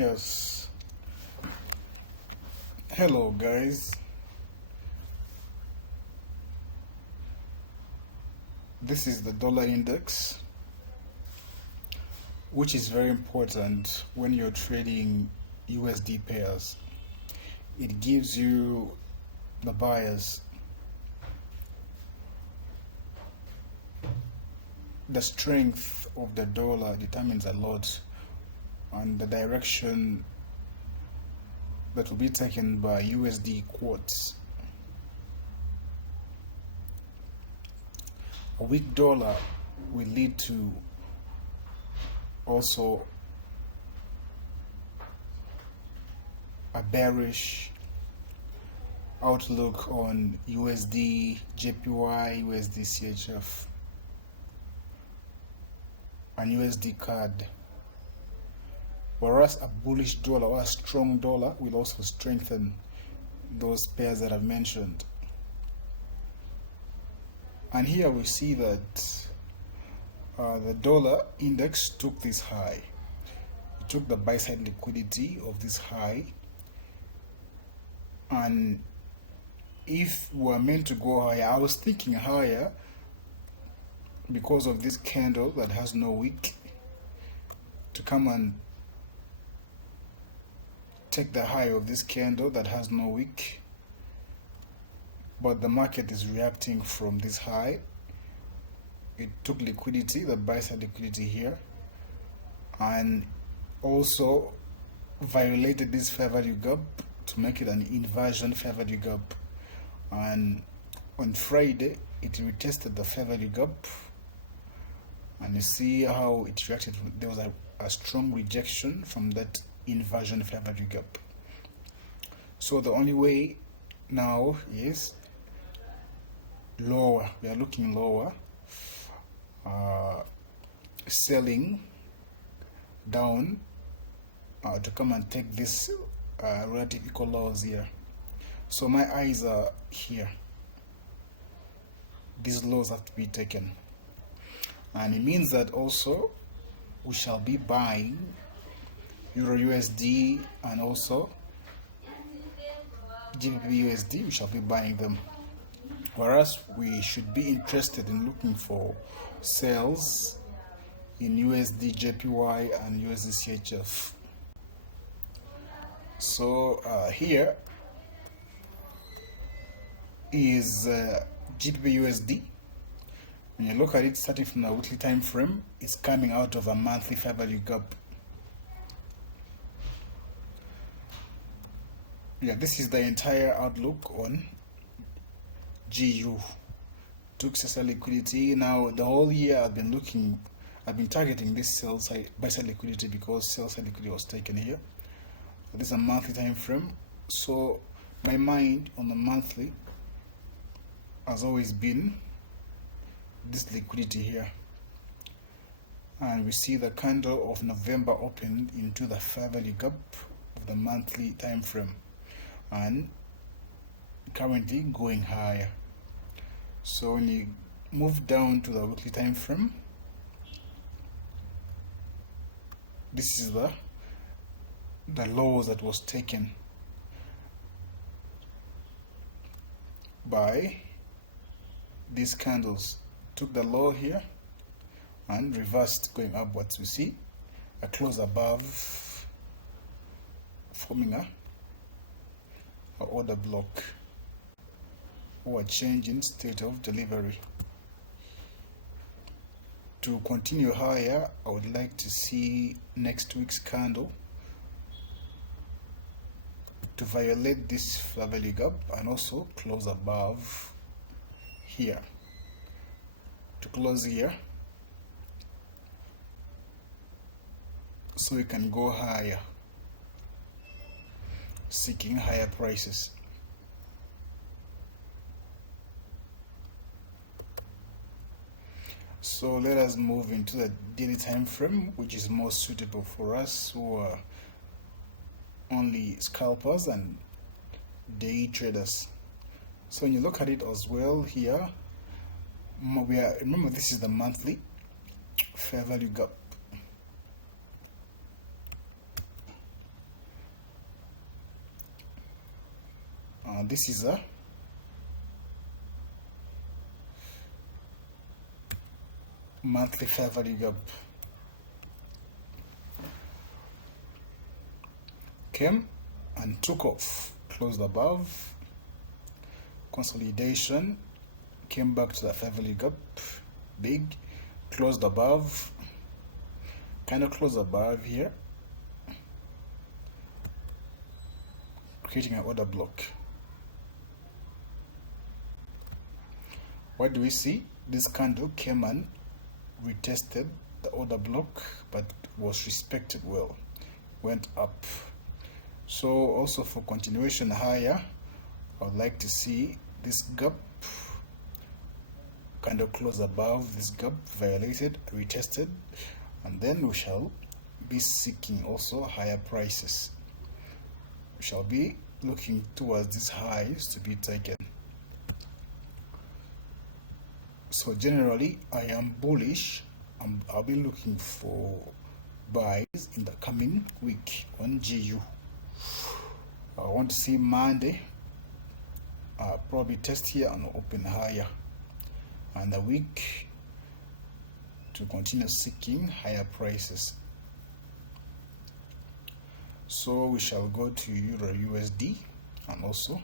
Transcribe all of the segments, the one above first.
Yes. Hello, guys. This is the dollar index, which is very important when you're trading USD pairs. It gives you the buyers. The strength of the dollar determines a lot on the direction that will be taken by USD quotes. A weak dollar will lead to also a bearish outlook on USD, JPY, USD CHF, and USD CAD. Whereas a bullish dollar or a strong dollar will also strengthen those pairs that I've mentioned. And here we see that the dollar index took this high. It took the buy side liquidity of this high. And if we're meant to go higher, I was thinking higher because of this candle that has no wick to come and take the high of this candle that has no wick. But the market is reacting from this high. It took liquidity, the buy side liquidity here, and also violated this fair value gap to make it an inversion fair value gap. And on Friday it retested the fair value gap, and you see how it reacted. There was a strong rejection from that inversion fair value gap. So the only way now is lower. We are looking lower, selling down to come and take this relative equal lows here. So my eyes are here. These lows have to be taken, and it means that also we shall be buying EURUSD and also GBPUSD. We shall be buying them, whereas we should be interested in looking for sales in USD JPY and USD CHF. So here is GBPUSD. When you look at it starting from the weekly time frame, it's coming out of a monthly fair value gap. Yeah, this is the entire outlook on GU. Took sell liquidity. Now the whole year I've been targeting this sell side buy side liquidity because sell side liquidity was taken here. This is a monthly time frame, so my mind on the monthly has always been this liquidity here. And we see the candle of November opened into the fair value gap of the monthly time frame, and currently going higher. So when you move down to the weekly time frame, this is the lows that was taken by these candles. Took the low here and reversed going upwards. We see a close above, forming a order block or a change in state of delivery. To continue higher, I would like to see next week's candle to violate this fair value gap and also close above here. To close here so we can go higher, seeking higher prices. So let us move into the daily time frame, which is more suitable for us who are only scalpers and day traders. So when you look at it as well here, remember this is the monthly fair value gap. This is a monthly fair value gap. Came and took off, closed above, consolidation, came back to the fair value gap, big, closed above, kind of closed above here, creating an order block. What do we see? This candle came and retested the order block, but was respected well, went up. So also for continuation higher, I would like to see this gap kind of close above this gap, violated, retested, and then we shall be seeking also higher prices. We shall be looking towards these highs to be taken. So generally I am bullish. I'll be looking for buys in the coming week on GU. I want to see Monday probably test here and open higher, and the week to continue seeking higher prices. So we shall go to EURUSD and also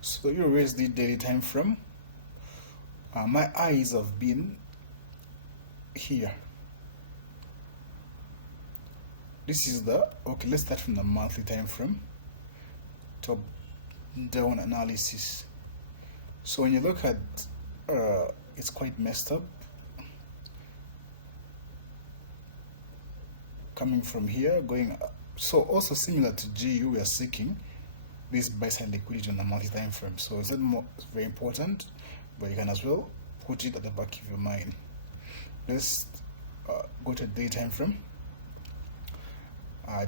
so EURUSD daily time frame. My eyes have been here. This is the okay. Let's start from the monthly time frame. Top down analysis. So when you look at it's quite messed up. Coming from here, going up. So also similar to GU, we are seeking this buy side liquidity on the monthly time frame. So it's very important, but you can as well put it at the back of your mind. Let's go to the daily time frame.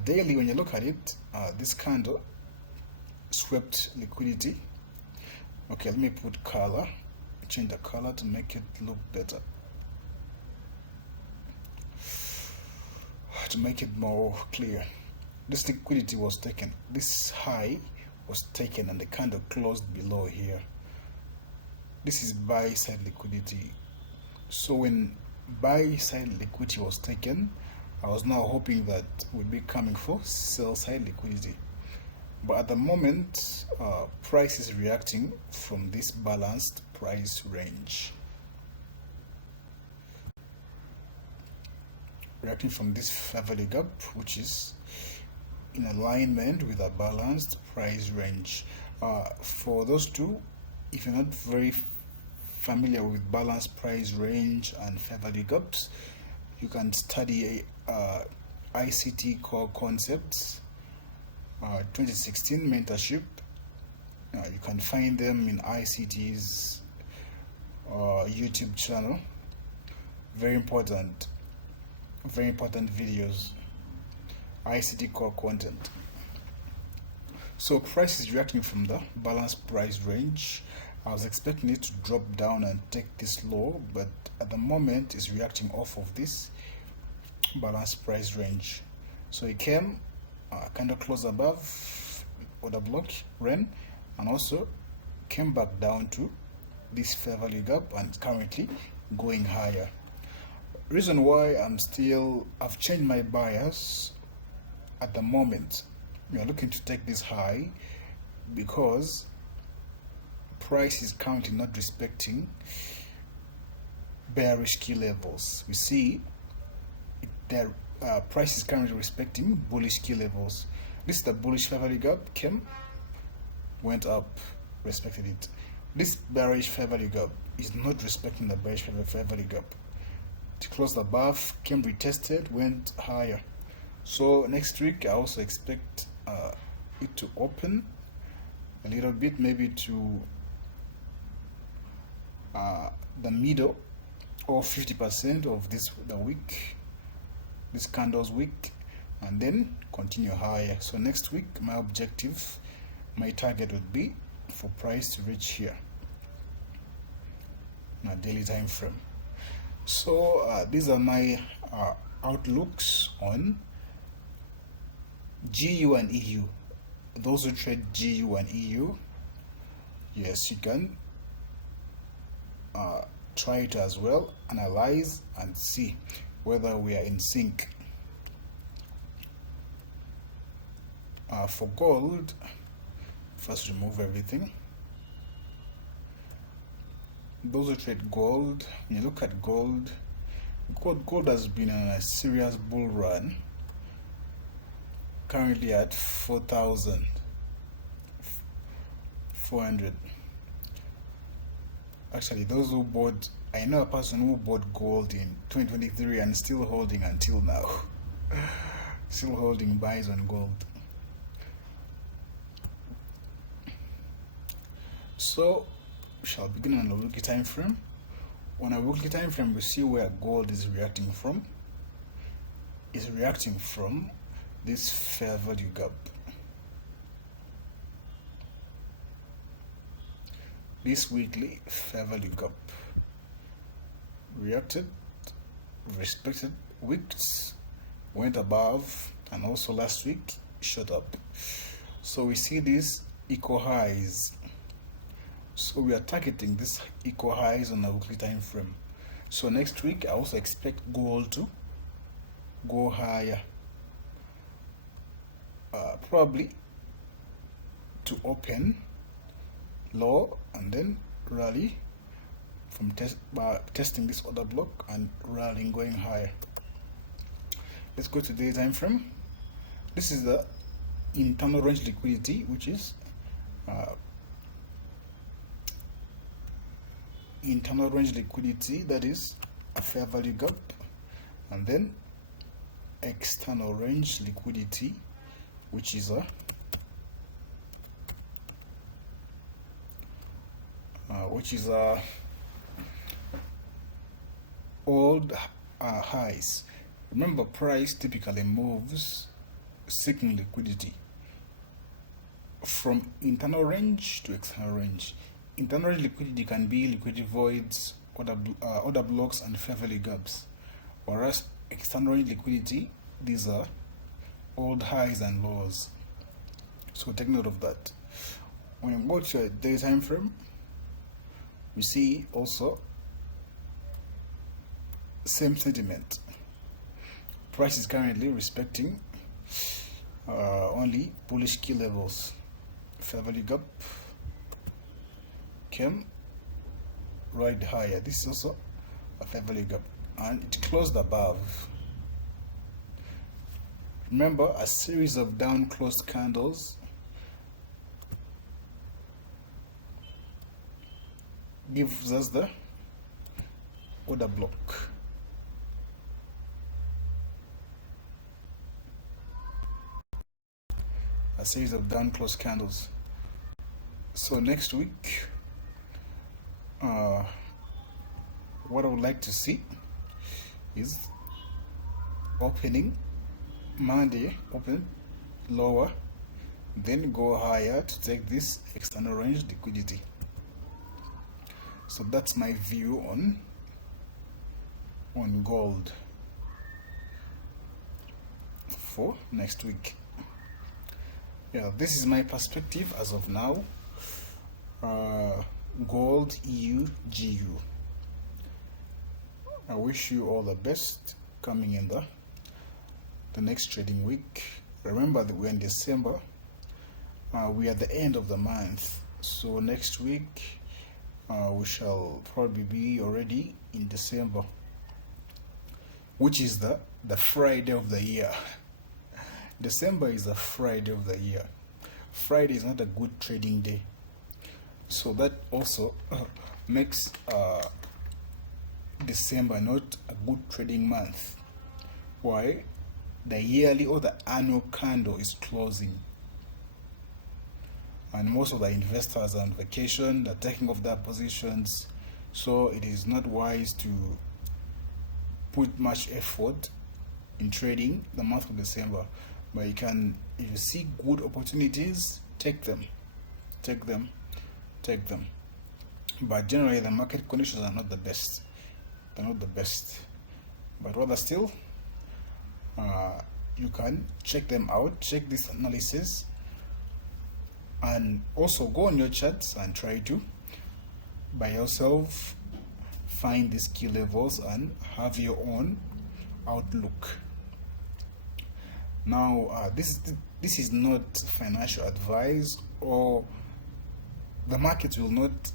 Daily, when you look at it, this candle swept liquidity. Okay, let me put color, change the color to make it look better, to make it more clear. This liquidity was taken, this high was taken, and the candle closed below here. This is buy side liquidity. So when buy side liquidity was taken, I was now hoping that we'd be coming for sell side liquidity. But at the moment, price is reacting from this balanced price range. Reacting from this fair value gap, which is in alignment with a balanced price range. For those two, if you're not very familiar with balanced price range and fair value gaps, you can study ICT core concepts 2016 mentorship. You can find them in ICT's YouTube channel. Very important videos, ICT core content. So price is reacting from the balanced price range. I was expecting it to drop down and take this low, but at the moment it's reacting off of this balanced price range. So it came kind of close above order block, ran, and also came back down to this fair value gap and currently going higher. Reason why I've changed my bias at the moment. We are looking to take this high because price is currently not respecting bearish key levels. We see that price is currently respecting bullish key levels. This is the bullish fair value gap, came, went up, respected it. This bearish fair value gap is not respecting the bearish fair value gap. It closed above, came retested, went higher. So next week I also expect it to open a little bit, maybe to the middle or 50% of the week, this candle's week, and then continue higher. So next week my objective, my target would be for price to reach here in a daily time frame. So these are my outlooks on GU and EU. Those who trade GU and EU, yes, you can try it as well, analyze and see whether we are in sync. For gold, first remove everything. Those who trade gold, when you look at gold has been on a serious bull run, currently at 4,400. Actually, those who bought, I know a person who bought gold in 2023 and still holding until now. Still holding buys on gold. So we shall begin on a weekly time frame. On a weekly time frame, we see where gold is reacting from. It's reacting from this fair value gap. This weekly fair value gap reacted, respected wicks, went above, and also last week shot up. So we see these equal highs. So we are targeting this equal highs on a weekly time frame. So next week I also expect gold to go higher, probably to open low and then rally from testing this order block and rallying going higher. Let's go to the time frame. This is the internal range liquidity, which is internal range liquidity, that is a fair value gap, and then external range liquidity, which is a old highs. Remember, price typically moves seeking liquidity from internal range to external range. Internal liquidity can be liquidity voids, order blocks, and fair value gaps, whereas external range liquidity, these are old highs and lows. So take note of that. When you go to a day time frame, we see also same sentiment. Price is currently respecting only bullish key levels. Fair value gap came right higher. This is also a fair value gap, and it closed above. Remember, a series of down closed candles gives us the order block. A series of down closed candles. So next week, what I would like to see is opening Monday, open lower, then go higher to take this external range liquidity. So that's my view on gold for next week. Yeah, this is my perspective as of now. Gold, EU, GU. I wish you all the best coming in the next trading week. Remember that we're in December. We are at the end of the month. So next week we shall probably be already in December, which is the Friday of the year. December is the Friday of the year. Friday is not a good trading day. So that also makes December not a good trading month. Why? The yearly or the annual candle is closing, and most of the investors are on vacation, they're taking off their positions, so it is not wise to put much effort in trading the month of December. But you can, if you see good opportunities, take them. But generally the market conditions are not the best. But rather still, you can check them out, check this analysis, and also go on your charts and try to by yourself find these key levels and have your own outlook. Now this is not financial advice, or the market will not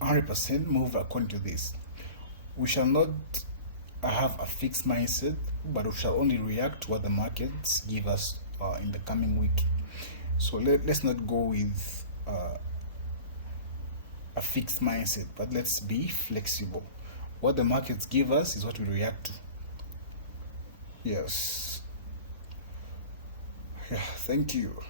100% move according to this. We shall not have a fixed mindset, but we shall only react to what the markets give us in the coming week. So let's not go with a fixed mindset, but let's be flexible. What the markets give us is what we react to. Yes. Yeah, thank you.